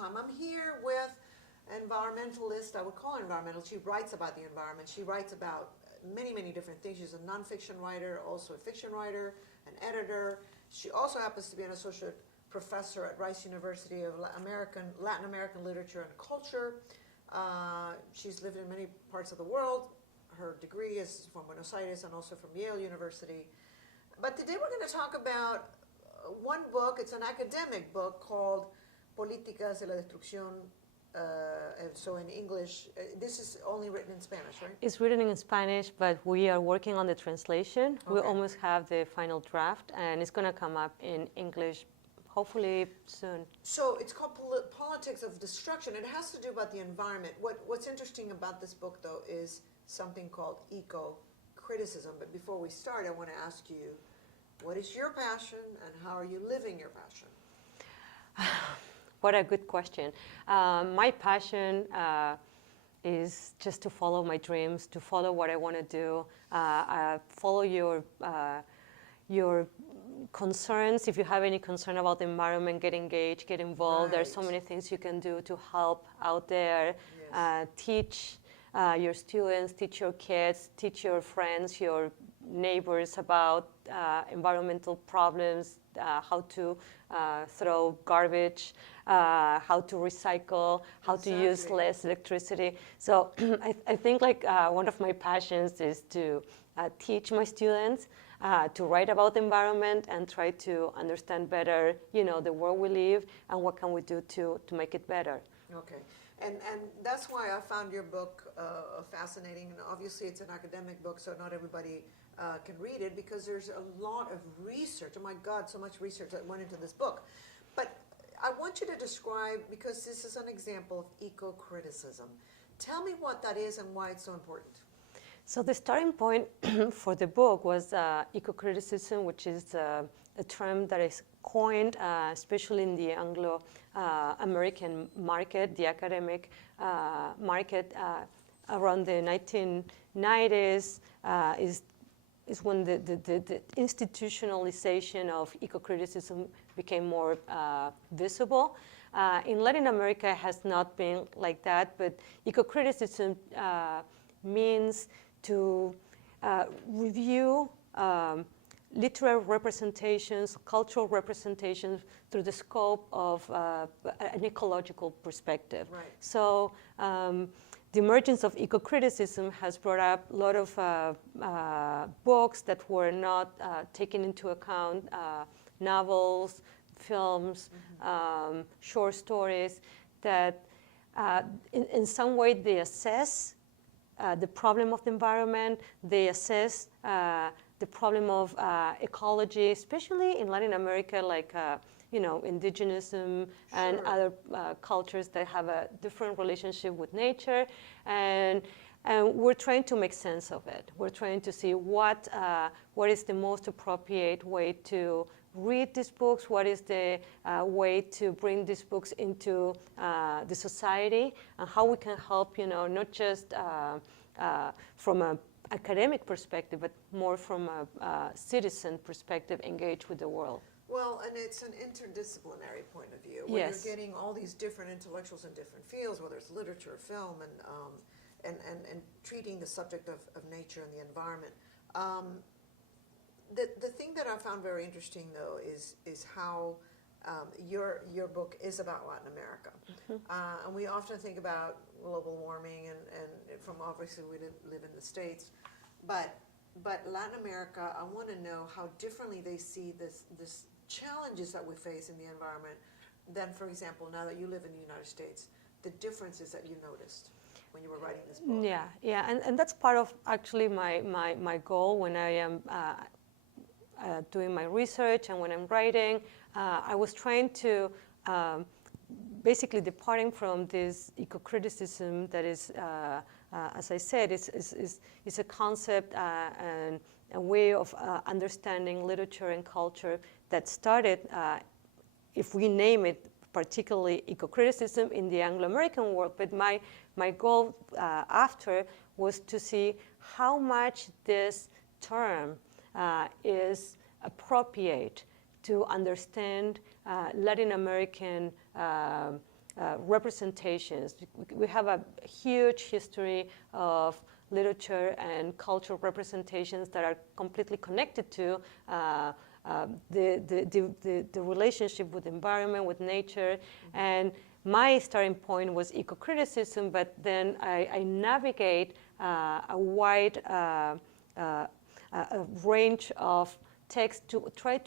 time. I'm here with an environmentalist. I would call her environmental. She writes about the environment. She writes about many, many different things. She's a nonfiction writer, also a fiction writer, an editor. She also happens to be an associate professor at Rice University of Latin American literature and culture. She's lived in many parts of the world. Her degree is from Buenos Aires and also from Yale University. But today we're going to talk about one book. It's an academic book called Políticas, destrucción. And so in English, this is only written in Spanish, right? It's written in Spanish, but we are working on the translation. Okay. We almost have the final draft, and it's going to come up in English hopefully soon. So it's called Politics of Destruction. It has to do about the environment. What's interesting about this book, though, is something called eco-criticism. But before we start, I want to ask you, what is your passion, and how are you living your passion? What a good question. My passion is just to follow my dreams, to follow what I want to do, follow your concerns. If you have any concern about the environment, get engaged, get involved. Right. There's so many things you can do to help out there. Yes. Teach your students, teach your kids, teach your friends, your neighbors about environmental problems, how to throw garbage, how to recycle, how to use less electricity. So I think like one of my passions is to teach my students to write about the environment and try to understand better, the world we live and what can we do to make it better. Okay. And that's why I found your book fascinating. And obviously it's an academic book, so not everybody can read it because there's a lot of research. Oh my God, so much research that went into this book. But I want you to describe, because this is an example of eco-criticism. Tell me what that is and why it's so important. So the starting point for the book was eco-criticism, which is a term that is coined, especially in the Anglo-American market, the academic market, around the 1990s is when the institutionalization of eco-criticism became more visible. In Latin America, it has not been like that, but eco-criticism means to review literary representations, cultural representations through the scope of an ecological perspective. Right. So the emergence of eco-criticism has brought up a lot of books that were not taken into account, novels, films, short stories, that in some way they assess the problem of the environment, they assess the problem of ecology, especially in Latin America, like indigenism and other cultures that have a different relationship with nature, and we're trying to make sense of it. We're trying to see what is the most appropriate way to read these books, what is the way to bring these books into the society, and how we can help, not just from an academic perspective, but more from a citizen perspective, engage with the world. Well, and it's an interdisciplinary point of view, where yes. You're getting all these different intellectuals in different fields, whether it's literature, film, and treating the subject of nature and the environment. The thing that I found very interesting, though, is how your book is about Latin America. Mm-hmm. And we often think about global warming, and from obviously we live in the States, but Latin America, I want to know how differently they see this challenges that we face in the environment than, for example, now that you live in the United States, the differences that you noticed when you were writing this book. Yeah, and that's part of actually my goal when I am doing my research and when I'm writing. I was trying to basically departing from this eco-criticism that is, as I said, it's a concept and a way of understanding literature and culture that started, if we name it, particularly eco-criticism in the Anglo-American world. But my goal after was to see how much this term is appropriate to understand Latin American representations. We have a huge history of literature and cultural representations that are completely connected to the relationship with the environment, with nature. And my starting point was eco-criticism, but then I navigate a wide range of text to trying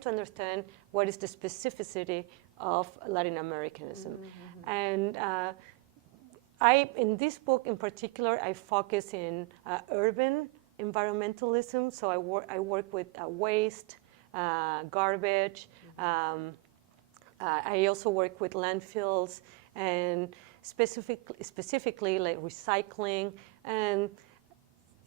to understand what is the specificity of Latin Americanism. And in this book in particular, I focus in urban environmentalism. So I work with waste, garbage. I also work with landfills and specifically like recycling. And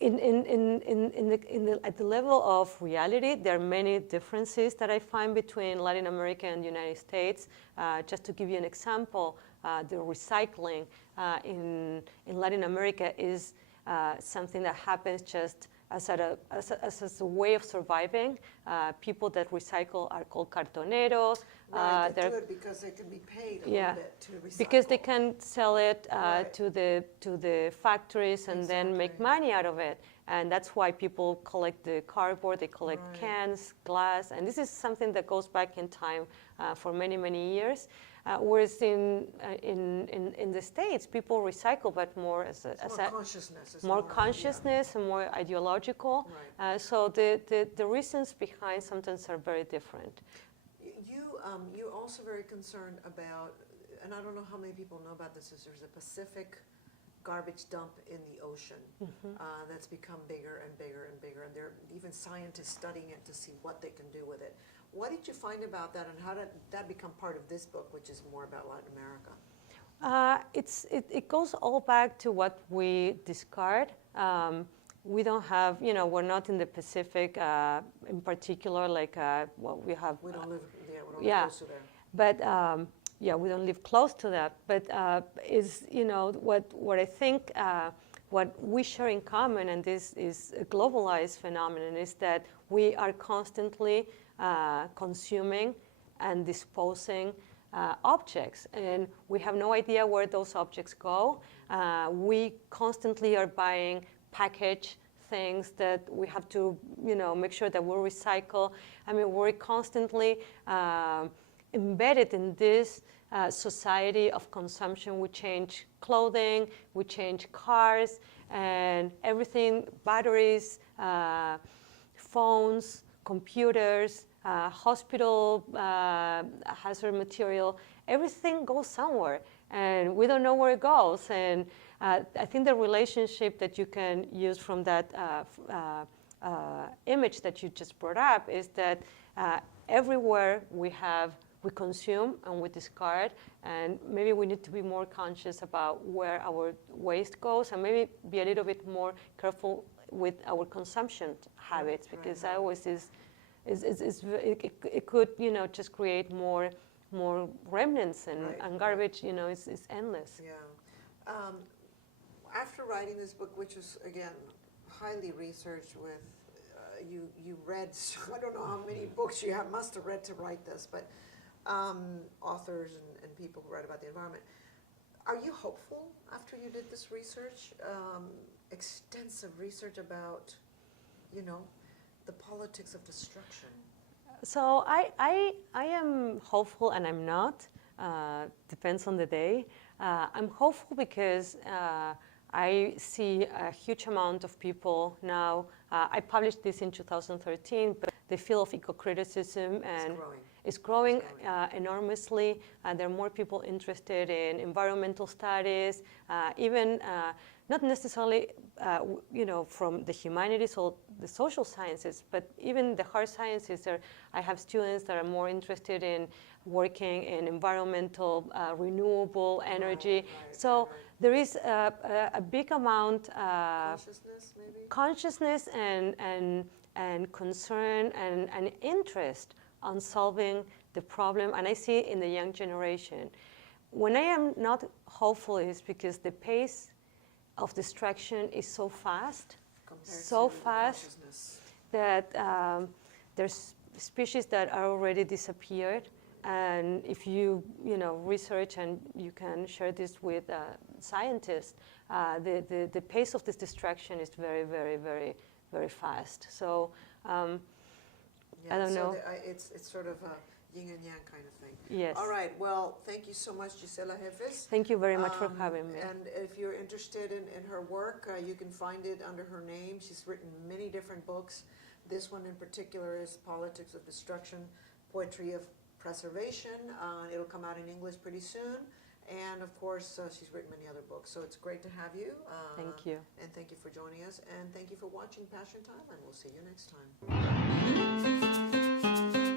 at the level of reality, there are many differences that I find between Latin America and the United States. Just to give you an example, the recycling in Latin America is something that happens just as a way of surviving. People that recycle are called cartoneros. Right, they do it because they can be paid a little bit to recycle. Because they can sell it to the factories and then make money out of it. And that's why people collect the cardboard, they collect cans, glass, and this is something that goes back in time for many, many years. Whereas in the States, people recycle, but more as more consciousness. More consciousness and more ideological. Right. So the reasons behind sometimes are very different. You're also very concerned about, and I don't know how many people know about this, is there's a Pacific garbage dump in the ocean that's become bigger and bigger and bigger, and there are even scientists studying it to see what they can do with it. What did you find about that, and how did that become part of this book, which is more about Latin America? It goes all back to what we discard. We don't have, we're not in the Pacific in particular, like what we have. We don't live, close to there. But we don't live close to that. But what I think, what we share in common, and this is a globalized phenomenon, is that we are constantly consuming and disposing objects, and we have no idea where those objects go. We constantly are buying packaged things that we have to, make sure that we'll recycle. I mean, we're constantly embedded in this society of consumption. We change clothing, we change cars, and everything, batteries, phones, computers, hospital hazard material, everything goes somewhere, and we don't know where it goes. And I think the relationship that you can use from that image that you just brought up is that everywhere we consume and we discard, and maybe we need to be more conscious about where our waste goes, and maybe be a little bit more careful with our consumption habits, because that always it could just create more remnants, and garbage is endless. Yeah. After writing this book, which was again highly researched, with you read, I don't know how many books you must have read to write this, but authors and people who write about the environment. Are you hopeful after you did this research, extensive research about, the politics of destruction? So I am hopeful, and I'm not. Depends on the day. I'm hopeful because I see a huge amount of people now. I published this in 2013, but the field of eco-criticism is growing enormously. There are more people interested in environmental studies, even not necessarily, from the humanities or the social sciences, but even the hard sciences. I have students that are more interested in working in environmental, renewable energy. There is a big amount consciousness and concern and interest on solving the problem, and I see it in the young generation. When I am not hopeful is because the pace of destruction is so fast, that there's species that are already disappeared, And if you research and you can share this with scientists, the pace of this destruction is very, very, very, very fast. So I don't know. It's sort of a yin and yang kind of thing. Yes. All right. Well, thank you so much, Gisela Heffes. Thank you very much for having me. And if you're interested in her work, you can find it under her name. She's written many different books. This one in particular is Politics of Destruction, Poetry of Preservation. It'll come out in English pretty soon. And of course, she's written many other books. So it's great to have you. Thank you. And thank you for joining us. And thank you for watching Passion Time. And we'll see you next time.